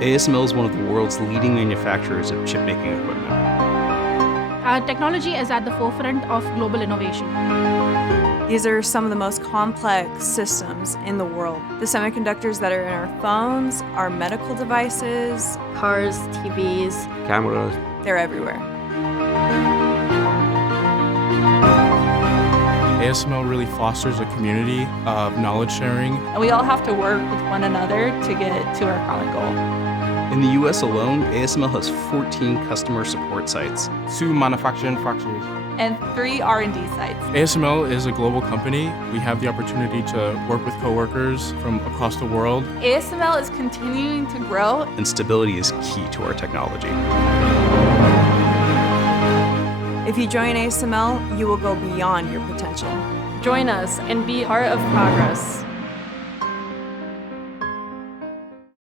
ASML is one of the world's leading manufacturers of chip-making equipment. Our technology is at the forefront of global innovation. These are some of the most complex systems in the world. The semiconductors that are in our phones, our medical devices, cars, TVs, cameras. They're everywhere. ASML really fosters a community of knowledge sharing. And we all have to work with one another to get to our common goal. In the US alone, ASML has 14 customer support sites, 2 manufacturing factories, and 3 R&D sites. ASML is a global company. We have the opportunity to work with coworkers from across the world. ASML is continuing to grow. and stability is key to our technology. If you join ASML, you will go beyond your potential. join us and be part of progress.